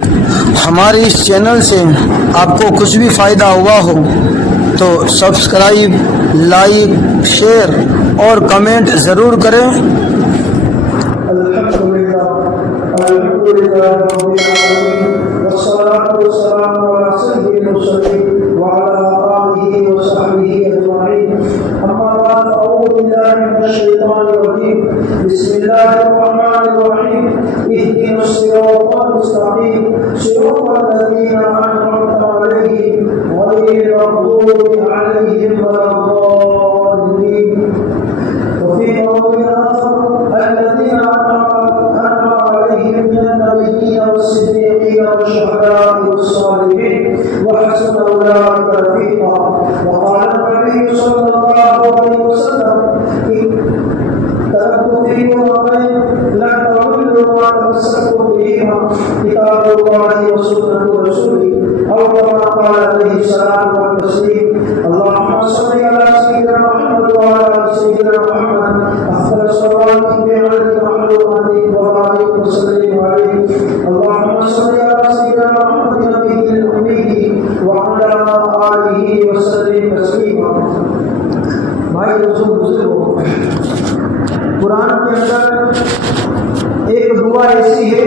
ہمارے اس چینل سے آپ کو کچھ بھی فائدہ ہوا ہو تو سبسکرائب، لائک، شیئر اور کمنٹ ضرور کریں۔ الحمدللہ رب العالمین والصلاة والسلام علی سید المرسلین وعلی آلہ وصحبہ اجمعین۔ اما بعد اعوذ باللہ من الشیطان الرجیم، بسم اللہ الرحمن الرحیم۔ اهدنا الصراط المستقیم صراط الذین انعمت علیہم غیر المغضوب علیہم ولا الضالین۔ وفي موضع آخر الذين أنعم عليهم من النبيين والصديقين والشهداء والصالحين وحسن أولئك رفيقا۔ وقال النبي صلى الله عليه وسلم تركت فيكم أمرين لن تضلوا ما تمسكتم بهما كتاب الله وسنة رسوله، أو كما قال عليه الصلاة والتسليم۔ اللهم صل على سيدنا محمد وعلى آل سيدنا محمد أفضل الصلاة بعدد معلوماتك وبارك وسلم عليه۔ اللهم صل على سيدنا محمد النبي الأمي وعلى آله وسلم تسليما۔ بھائی دوستوں بزرگوں، قرآن کے اندر ایک دعا ایسی ہے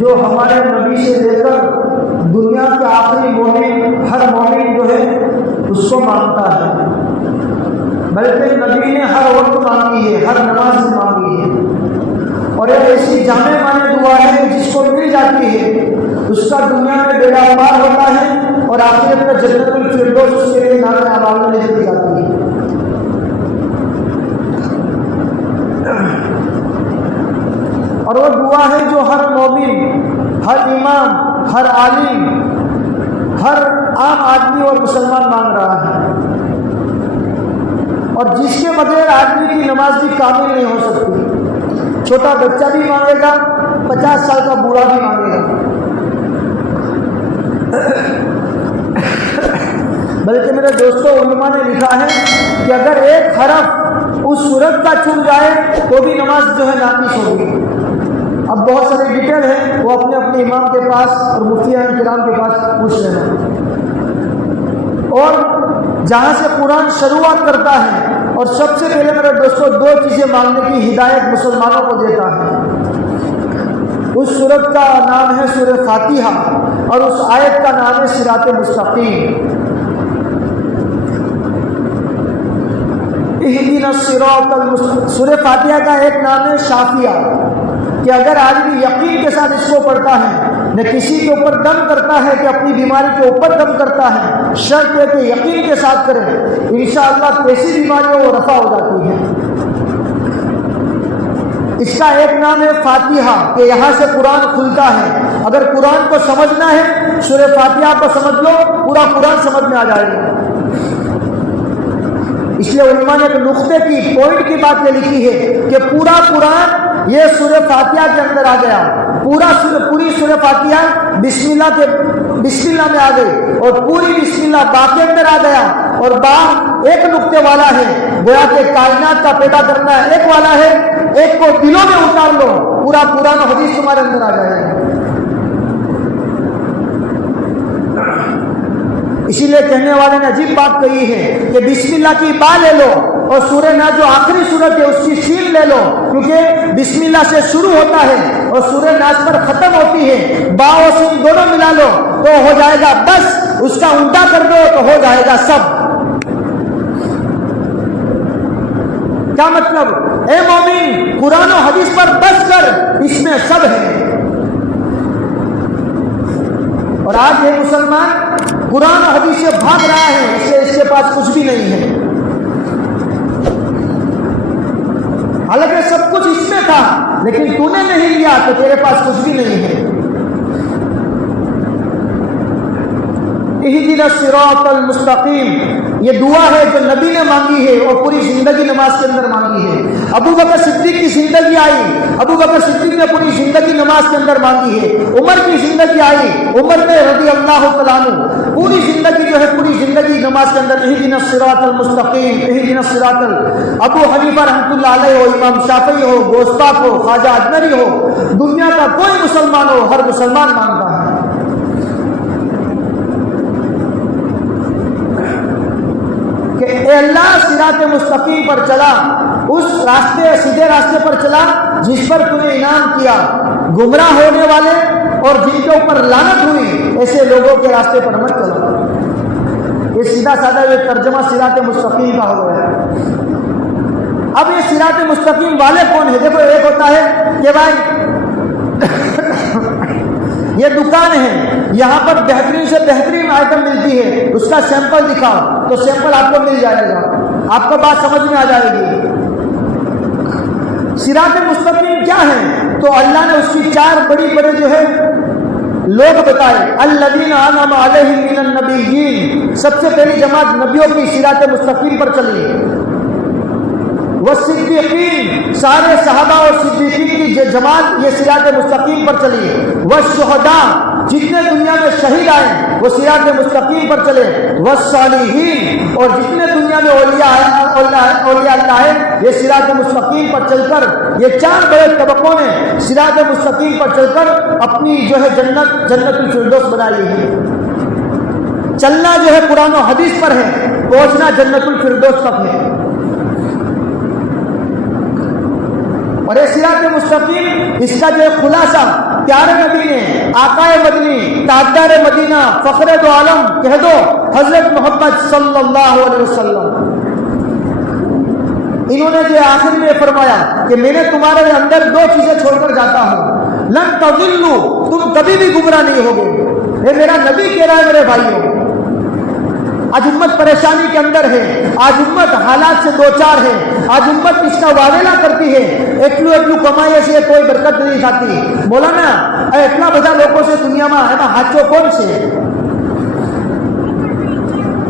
جو ہمارے نبی سے لے کر دنیا کے آخری مومن، ہر مومن جو ہے اس کو مانگتا ہے، بلکہ نبی نے ہر وقت مانگی ہے، ہر نماز میں مانگی ہے، اور ایک ایسی جامع معنی دعا ہے جس کو مل جاتی ہے اس کا دنیا میں بیڑا پار ہوتا ہے، اور آخرت میں جنت الفردوس اس کے لیے نام اعمال میں لکھ دی جاتی ہے۔ اور وہ دعا ہے جو ہر مومن، ہر امام، ہر عالم، ہر عام آدمی اور مسلمان مانگ رہا ہے، اور جس کے بغیر آدمی کی نماز بھی کامل نہیں ہو سکتی۔ چھوٹا بچہ بھی مانگے گا، 50 سال کا بوڑھا بھی مانگے گا، بلکہ میرے دوستوں علماء نے لکھا ہے کہ اگر ایک حرف اس سورت کا چن جائے تو بھی نماز جو ہے ناقص ہوگی۔ اب بہت سارے ڈیٹیل ہیں، وہ اپنے اپنے امام کے پاس اور مفتیان کرام کے پاس پوچھ لینا۔ اور جہاں سے قرآن شروعات کرتا ہے، اور سب سے پہلے میرے دوستوں 2 چیزیں مانگنے کی ہدایت مسلمانوں کو دیتا ہے۔ اس سورت کا نام ہے سورہ فاتحہ، اور اس آیت کا نام ہے صراط مستقیم۔ اہدنا الصراط المستقیم۔ سورہ فاتحہ کا ایک نام ہے شافیہ، کہ اگر آدمی یقین کے ساتھ اس کو پڑھتا ہے، نہ کسی کے اوپر دم کرتا ہے کہ اپنی بیماری کے اوپر دم کرتا ہے، شرط ہے کہ یقین کے ساتھ کرے، انشاءاللہ کیسی بیماریوں وہ رفع ہو جاتی ہے۔ اس کا ایک نام ہے فاتحہ، کہ یہاں سے قرآن کھلتا ہے۔ اگر قرآن کو سمجھنا ہے، سورہ فاتحہ کو سمجھ لو، پورا قرآن سمجھ میں آ جائے گا۔ اس لیے علماء نے ایک نقطے کی، پوائنٹ کی بات یہ لکھی ہے کہ پورا قرآن یہ سورہ فاتحہ کے اندر آ گیا۔ پوری سورہ فاتحہ بسم اللہ میں آ گئی، اور پوری بسم اللہ با کے اندر آ گیا، اور با ایک نقطے والا ہے، گویا کہ کائنات کا پیدا کرنا ایک والا ہے، ایک کو دلوں میں اتار لو، پورا قرآن و حدیث تمہارے اندر آ جائے گا۔ اسی لیے کہنے والے نے عجیب بات کہی ہے کہ بسم اللہ کی با لے لو، اور سورہ ناس جو آخری سورت ہے اس کی سین لے لو، کیونکہ بسم اللہ سے شروع ہوتا ہے اور سورہ ناس پر ختم ہوتی ہے۔ با و سین دونوں ملا لو تو ہو جائے گا بس، اس کا الٹا کر دو تو ہو جائے گا سب۔ کیا مطلب؟ اے مومن، قرآن و حدیث پر بس کر، اس میں سب ہے۔ اور آج یہ مسلمان قرآن و حدیث سے بھاگ رہا ہے، اس کے پاس کچھ بھی نہیں ہے، حالانکہ سب کچھ اس میں تھا، لیکن تو نے نہیں لیا تو تیرے پاس کچھ بھی نہیں ہے۔ اہدنا اہدنا الصراط المستقیم، یہ دعا ہے جو نبی نے مانگی ہے اور پوری زندگی نماز کے اندر مانگی ہے۔ ابو بکر صدیق کی زندگی آئی، ابو بکر صدیق نے پوری زندگی نماز کے اندر مانگی ہے۔ عمر کی زندگی آئی، عمر نے رضی اللہ تعالیٰ عنہ پوری زندگی جو ہے پوری زندگی نماز کے اندر اہدنا الصراط المستقیم اہدنا الصراط ابو حنیفہ رحمۃ اللہ علیہ ہو، امام شافعی ہو، گوشتاق ہو، خواجہ ادنری ہو، دنیا کا کوئی مسلمان ہو، ہر مسلمان مانگتا ہے کہ اے اللہ صراط مستقیم پر چلا، اس راستے سیدھے راستے پر چلا جس پر تو نے انعام کیا۔ گمراہ ہونے والے اور جن کے اوپر لعنت ہوئی ایسے لوگوں کے راستے پر مت چلا۔ یہ سیدھا سادہ یہ ترجمہ صراط مستقیم کا ہو گیا۔ اب یہ صراط مستقیم والے کون ہیں؟ دیکھو، ایک ہوتا ہے کہ بھائی یہ دکان ہے، یہاں پر بہترین سے بہترین آئٹم ملتی ہے، اس کا سیمپل دکھاؤ تو سیمپل آپ کو مل جائے گا، آپ کو بات سمجھ میں آ جائے گی۔ صراط مستقیم کیا ہے؟ تو اللہ نے اس کی چار بڑی بڑے جو ہے لوگ بتائے۔ الذین انعم علیہم من النبیین، سب سے پہلی جماعت نبیوں کی صراط مستقیم پر چلی۔ والصدیقین، سارے صحابہ اور صدیقین کی جماعت یہ صراط مستقیم پر چلی۔ والشہداء، جتنے دنیا میں شہید آئے وہ صراط مستقیم پر چلے۔ والصالحین، اور جتنے دنیا میں اولیاء اللہ آئے یہ صراط مستقیم پر چل کر، یہ چار بڑے طبقوں نے صراط مستقیم پر چل کر اپنی جو ہے جنت الفردوس بنائی ہے۔ چلنا جو ہے قرآن و حدیث پر ہے، پہنچنا جنت الفردوس تک ہے۔ اور یہ صراط مستقیم، اس کا جو خلاصہ پیارے نبی نے، آقائے مدنی، تاجدار مدینہ، فخر دو عالم کہہ دو حضرت محمد صلی اللہ علیہ وسلم، انہوں نے جو آخر میں فرمایا کہ میں نے تمہارے اندر دو چیزیں چھوڑ کر جاتا ہوں، لن تضلوا، تم کبھی بھی گمراہ نہیں ہوگے۔ یہ میرا نبی کہہ رہا ہے میرے بھائیوں۔ آج امت پریشانی کے اندر ہے، آج امت حالات سے دوچار ہے، آج امت اس کا واویلا کرتی ہے، ایکلو کمائی سے کوئی برکت نہیں کھاتی۔ مولانا اتنا بڑا لوگوں سے دنیا میں ہے نا ہاتھوں کون سے؟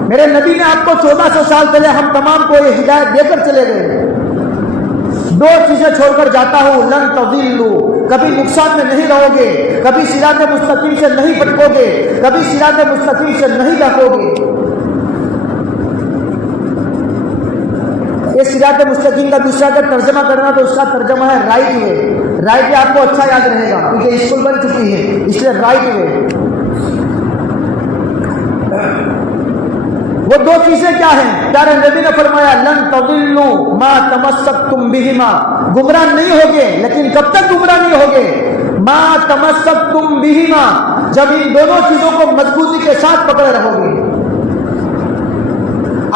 میرے نبی نے آپ کو 1400 سال پہلے ہم تمام کو یہ ہدایت دے کر چلے گئے، دو چیزیں چھوڑ کر جاتا ہوں، لن تضلوا، کبھی نقصان میں نہیں رہو گے، کبھی صراط مستقیم سے نہیں بھٹکو گے، کبھی صراط مستقیم سے نہیں بھٹکو گے۔ یہ صراط مستقیم کا دوسرا اگر ترجمہ کرنا تو اس کا ترجمہ ہے رائٹ وے۔ رائٹ وے آپ کو اچھا یاد رہے گا کیونکہ اسکول بن چکی ہے، اس لیے رائٹ وے۔ وہ دو چیزیں کیا ہیں؟ پیارے نبی نے فرمایا لن تضلوا ما تمسکتم بہما، گمراہ نہیں ہوگے، لیکن کب تک گمراہ نہیں ہوگے؟ ما تمسکتم بہما، جب ان دونوں چیزوں کو مضبوطی کے ساتھ پکڑے رہو گے۔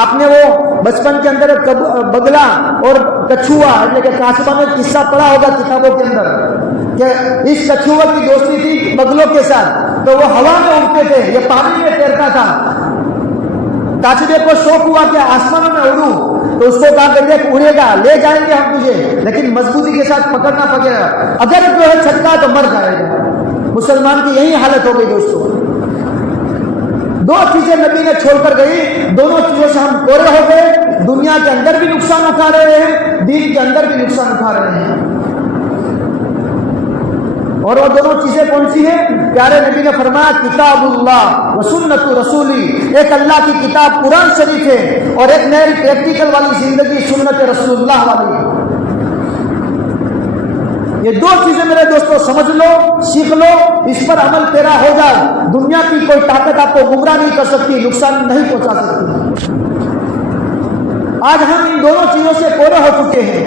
آپ نے وہ بچپن کے اندر بگلا اور کچھوا یعنی کہ کاشبہ میں قصہ پڑھا ہوگا کتابوں کے اندر کہ اس کچھوا کی دوستی تھی بگلوں کے ساتھ، تو وہ ہوا میں اڑتے تھے، یہ پانی میں تیرتا تھا۔ کاشبے کو شوق ہوا کہ آسمانوں میں اڑوں، تو اس کو کہا کہ دیکھ اڑے گا، لے جائیں گے ہم تجھے، لیکن مضبوطی کے ساتھ پکڑنا پڑے گا، اگر جو ہے چھٹکا تو مر جائے گا۔ مسلمان کی یہی حالت ہو گئی دوستوں۔ دو چیزیں نبی نے چھوڑ کر گئی، دونوں چیزوں سے ہم کورے ہو گئے، دنیا کے اندر بھی نقصان اٹھا رہے ہیں، دین کے اندر بھی نقصان اٹھا رہے ہیں۔ اور وہ دونوں چیزیں کون سی ہیں؟ پیارے نبی نے فرمایا کتاب اللہ و سنت رسولی، ایک اللہ کی کتاب قرآن شریف ہے اور ایک نئی پریکٹیکل والی زندگی سنت رسول اللہ والی۔ یہ دو چیزیں میرے دوستوں سمجھ لو، سیکھ لو، اس پر عمل پیرا ہو جائے، دنیا کی کوئی طاقت آپ کو گمراہ نہیں کر سکتی، نقصان نہیں پہنچا سکتی۔ آج ہم ان دونوں چیزوں سے کورے ہو چکے ہیں،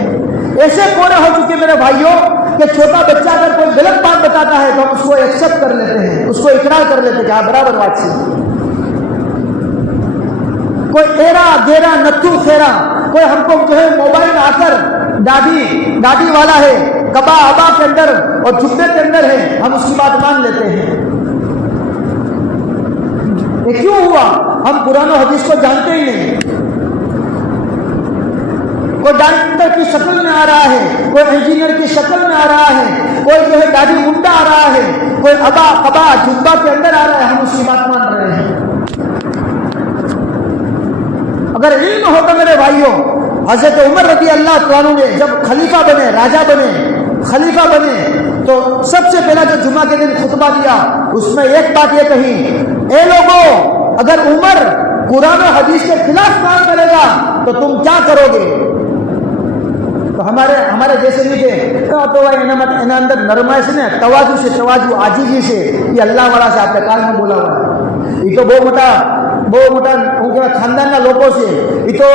ایسے کورے ہو چکے میرے بھائیوں کہ چھوٹا بچہ اگر کوئی غلط بات بتاتا ہے تو ہم اس کو ایکسپٹ کر لیتے ہیں، اس کو اقرار کر لیتے ہیں کہ ہاں برابر بات سی۔ کوئی ایرا گیرا نتھو خیرا، کوئی ہم کو جو ہے موبائل میں آ کر دادی والا ہے، کبا ابا کے اندر اور جبے کے اندر ہے، ہم اس کی بات مان لیتے ہیں۔ یہ کیوں ہوا؟ ہم قرآن و حدیث کو جانتے ہی نہیں۔ کوئی ڈاکٹر کی شکل میں آ رہا ہے، کوئی انجینئر کی شکل میں آ رہا ہے، کوئی جو ہے داڑھی منڈا آ رہا ہے، کوئی ابا قبا جبا کے اندر آ رہا ہے، ہم اس کی بات مان رہے ہیں۔ اگر علم ہوگا میرے بھائیوں، حضرت عمر رضی اللہ عنہ نے جب خلیفہ بنے، راجہ بنے، خلیفہ بنے، تو سب سے پہلا جو جمعہ کے دن خطبہ دیا اس میں ایک بات یہ کہی، اے لوگوں، اگر عمر قرآن و حدیث کے خلاف کام کرے گا تو تم کیا کرو گے؟ تو ہمارے جیسے نہیں تھے تو اندر نرمائی سے نا، تواضع عاجزی سے، یہ اللہ والا سے آپ کے کال میں بولا ہوا ہے، یہ تو بہت موٹا خاندان نا لوگوں سے، یہ تو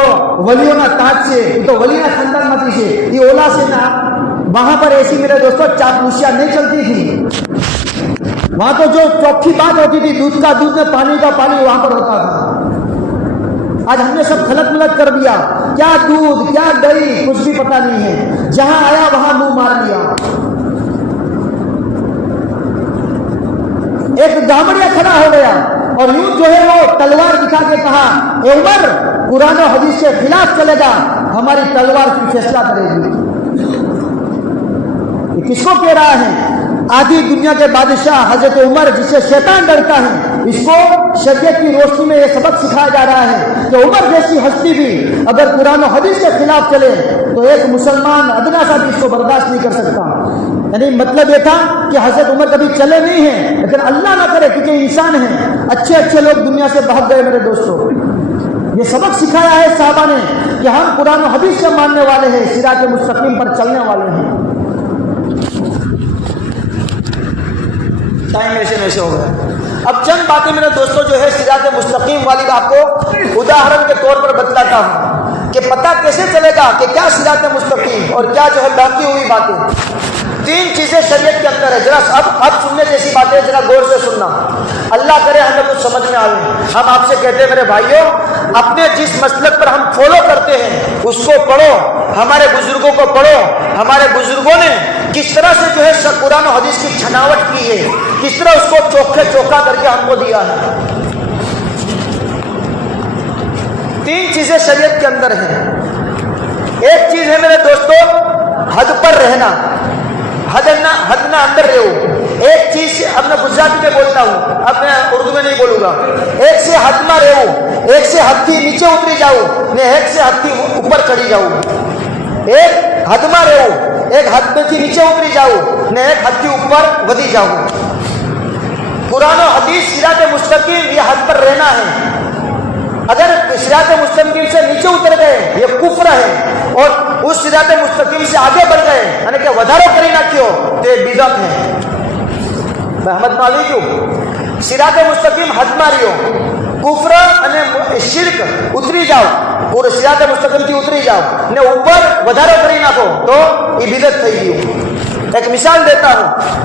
ولیوں نا تاج سے، یہ تو ولی نا خاندان متی سے، یہ اولا سے نا، وہاں پر ایسی میرے دوستوں چاپلوسیاں نہیں چلتی تھی، وہاں تو جو چوکھی بات ہوتی تھی، دودھ کا دودھ میں پانی کا پانی وہاں پر ہوتا تھا۔ آج ہم نے سب غلط ملت کر دیا، کیا دودھ کیا دہی کچھ بھی پتہ نہیں ہے، جہاں آیا وہاں منہ مار لیا۔ ایک دامڑیا کھڑا ہو گیا اور یوں جو ہے وہ تلوار دکھا کے کہا، اے عمر، قرآن و حدیث کے خلاف چلے گا، ہماری تلوار کی فیصلہ کرے گی۔ یہ کس کو کہہ رہا ہے؟ آدھی دنیا کے بادشاہ حضرت عمر، جس سے شیطان ڈرتا ہے، اس کو شریعت کی روشنی میں یہ سبق سکھایا جا رہا ہے کہ عمر جیسی ہستی بھی اگر قرآن و حدیث کے خلاف چلے تو ایک مسلمان ادنا سا بھی اس کو برداشت نہیں کر سکتا۔ یعنی مطلب یہ تھا کہ حضرت عمر کبھی چلے نہیں ہیں، لیکن اللہ نہ کرے، کیونکہ انسان ہیں، اچھے لوگ دنیا سے بھاگ گئے میرے دوستوں۔ یہ سبق سکھایا ہے صحابہ نے کہ ہم قرآن و حدیث سے ماننے والے ہیں، صراط مستقیم پر چلنے والے ہیں۔ ٹائم ایسے ہو گیا۔ اب چند باتیں میرے دوستوں جو ہے صراط مستقیم والی آپ کو اداہرن کے طور پر بتلاتا ہوں کہ پتہ کیسے چلے گا کہ کیا صراط مستقیم اور کیا جو ہے باقی ہوئی باتیں۔ تین چیزیں شریعت کے اندر ہے، ذرا اب سننے جیسی باتیں، ذرا غور سے سننا، اللہ کرے ہمیں کچھ سمجھ میں آئے۔ ہم آپ سے کہتے ہیں میرے بھائیوں، اپنے جس مسلک پر ہم فالو کرتے ہیں اس کو پڑھو، ہمارے بزرگوں کو پڑھو، ہمارے بزرگوں نے کس طرح سے جو ہے قرآن و حدیث کی چھناوٹ کی ہے، کس طرح اس کو چوکھا کر کے ہم کو دیا ہے۔ تین چیزیں شریعت کے اندر ہیں۔ ایک چیز ہے میرے دوستوں حد پر رہنا، حد نہ اندر رہو۔ ایک چیز سے اب میں گجراتی میں بولتا ہوں، اب میں اردو میں نہیں بولوں گا۔ ایک سے حد میں رہو، ایک سے حد کی نیچے اتری جاؤ، نہ ایک سے حد کی اوپر چڑھی جاؤ۔ ایک حد میں رہو، ایک حد کی نیچے اتری جاؤ، نہ ایک حد کی اوپر ودی جاؤ۔ قرآن و حدیث صراط مستقیم یہ حد پر رہنا ہے۔ اگر صراط مستقیم سے نیچے اتر گئے یہ کفر ہے، اور اس صراط مستقیم سے آگے بڑھ گئے یعنی کہ ودارو کری نہ کیو تو یہ بدعت ہے۔ میں احمد مالی کیوں صراط مستقیم حد ماریو، کفر અને شرک اتری جاؤ، اور صراط مستقیم کی اتری جاؤ نے اوپر ودارو کری ناکھو تو یہ بدعت થઈ ગયું۔ ایک مثال دیتا ہوں،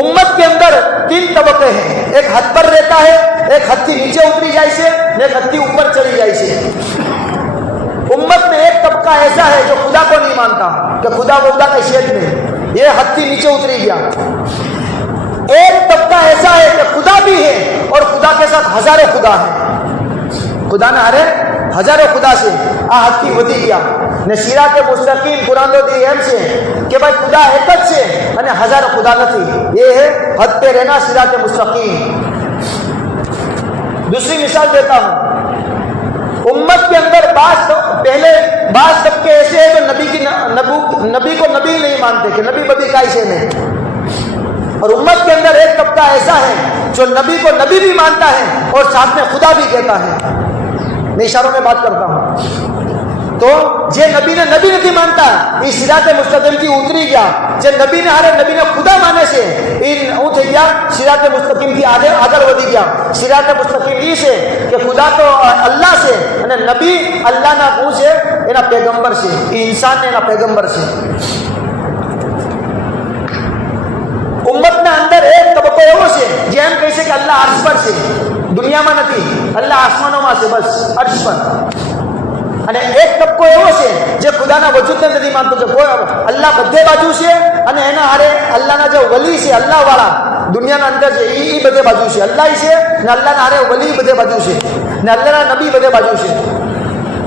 امت کے اندر تین طبقے ہیں، ایک حد پر رہتا ہے، ایک حد کی نیچے اتری جائے سے، ایک حد کی اوپر چلی جائے سے۔ امت میں ایک طبقہ ایسا ہے جو خدا کو نہیں مانتا کہ خدا بولتا کیفیت میں، یہ حد کی نیچے اتری گیا۔ ایک طبقہ ایسا ہے کہ خدا بھی ہے اور خدا کے ساتھ ہزاروں خدا ہیں، خدا نہ ہرے ہزاروں خدا سے حد کی ودی گیا نے صراط مستقیم قرآن دی ایم سے کہ بھائی خدا ایک જ છે અને હજારો ખુદા નથી، یہ ہے حد پہ رہنا صراط مستقیم۔ دوسری مثال دیتا ہوں، امت کے اندر بعض طبقے ایسے ہیں جو نبی کو نبی نہیں مانتے کہ نبی ببی کا ایسے نہیں، اور امت کے اندر ایک طبقہ ایسا ہے جو نبی کو نبی بھی مانتا ہے اور ساتھ میں خدا بھی کہتا ہے۔ میں اشاروں میں بات کرتا ہوں، تو જે નબીને નબી નથી માનતા એ સિરાતે મુસ્તકીમ થી ઉતરી ગયા, જે નબીને હારે નબીને ખુદા માને છે એ હું થઈ ગયા સિરાતે મુસ્તકીમ થી આગળ વધી ગયા। સિરાતે મુસ્તકીમ એ છે કે ખુદા તો અલ્લાહ છે અને નબી અલ્લાહના હું છે, એના પેગમ્બર છે, એ ઇન્સાનને એના પેગમ્બર છે। ઉમ્મતના અંદર એક તબક્કો એવો છે જે એમ કહે છે કે અલ્લાહ અર્શ પર છે, દુનિયામાં નથી, અલ્લાહ આસમાનોમાં છે, બસ અર્શ પર। અને એક તબક્કો એવો છે જે ખુદાના વજૂદને નથી માનતો કે કોઈ અલ્લાહ બધે બાજુ છે અને એના હારે અલ્લાહના જે વલી છે અલ્લાહ વાળા દુનિયાના અંદર છે એ બધે બાજુ છે, અલ્લાહ છે ને અલ્લાહના હારે વલી બધે બાજુ છે ને અલ્લાહના નબી બધે બાજુ છે।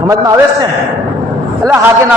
સમજ માં આવે છે ને? એટલે હા કે ના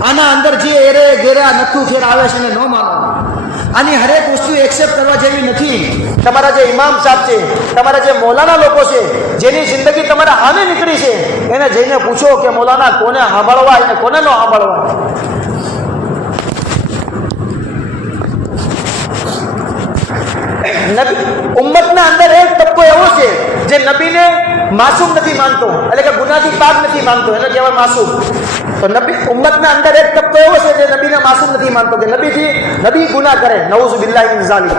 આના અંદર જે એરે ગેરા નથું ફેર આવે છે ને ન માનો। આની હરેક વસ્તુ એક્સેપ્ટ કરવા જેવી નથી। તમારા જે ઇમામ સાહેબ છે, તમારા જે મૌલાના લોકો છે, જેની જિંદગી તમારા સામે નીકળી છે, એને જઈને પૂછો કે મૌલાના કોને સાંભળવા અને કોને ન સાંભળવા। ઉમ્મતના અંદર એક તબકો એવો છે જે નબીને માસૂમ નથી માનતો, એટલે કે ગુનાથી પાક નથી માનતો, એને કહેવાય માસૂમ। તો નબી ઉમ્મતના અંદર એક તબકો એવો છે જે નબીને માસૂમ નથી માનતો, કે નબી ગુનાહ કરે, નઉઝ બિલ્લાહિ મિન ઝાલિક।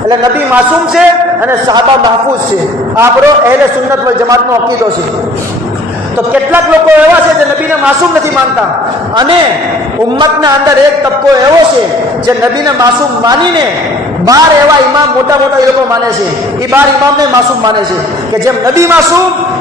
એટલે નબી માસૂમ છે અને સાહબા મહફૂઝ છે। આપણો અહેલે સુન્નત વલ જમાતનો અકીદો છે। તો કેટલાક લોકો એવા છે જે નબીને માસૂમ નથી માનતા, અને ઉમ્મતના અંદર એક તબકો એવો છે જે નબીને માસૂમ માનીને 12 એવા ઇમામ મોટા મોટા એ લોકો માને છે, એ 12 ઇમામને માસૂમ માને છે કે જેમ નબી માસૂમ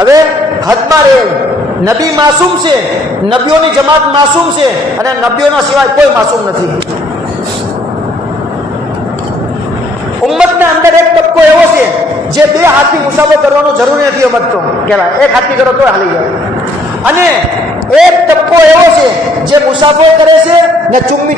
હવે હદમાં રહે, નબી માસૂમ છે, નબીઓની જમાત માસૂમ છે, અને નબીઓના સિવાય કોઈ માસૂમ નથી। ઉમ્મતના અંદર એક તબકો એવો છે જે 2 હાથથી મુસાફો કરવાનો જરૂરી નથી સમજતો, કહેવાય 1 હાથથી કરો તો હાલી જાય। અને એક તબકો એવો છે જે મુસાફો કરે છે ને ચુમ્મી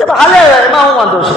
કે હાલે એમાં હું વાંધો છે।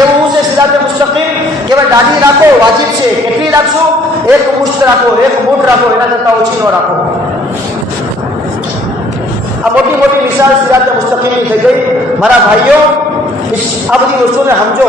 રહેવું છે સિરાતે મુસ્તકીમ કે ભાઈ દાઢી રાખો વાજિબ છે। કેટલી રાખશો? એક મુશ્ત રાખો, એક મુઠ રાખો, એના કરતા ઓછી ન રાખો। આ મોટી મોટી મિસાલ સિરાતે મુસ્તકીમની થઈ ગઈ। મારા ભાઈઓ, આ બધી વસ્તુને સમજો,